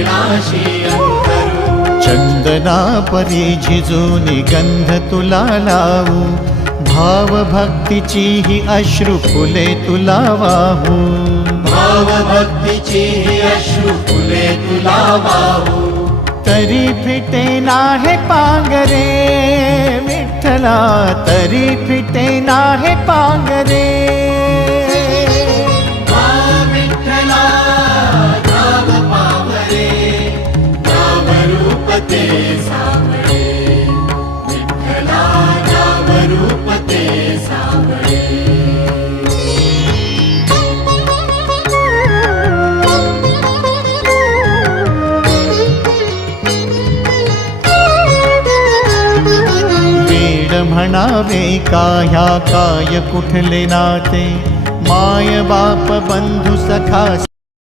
चरणाशी अंतरू। चंदना परी झिजूनी गंध तुला लावू, भाव भक्तीची ही अश्रु फुले तुला वाहू। भाव भक्तीची ही अश्रु फुले तुला वाहू। तरी फिटे नाहे पांगरे विठ्ठला, तरी फिटे नाहे पांगरे। विठ्ठला नाम पावरे, नाम रूप ते सावळे। विठ्ठला नाम रूप ते सावळे। म्हणावे का ह्या काय कुठले नाते, माय बाप बंधू सखा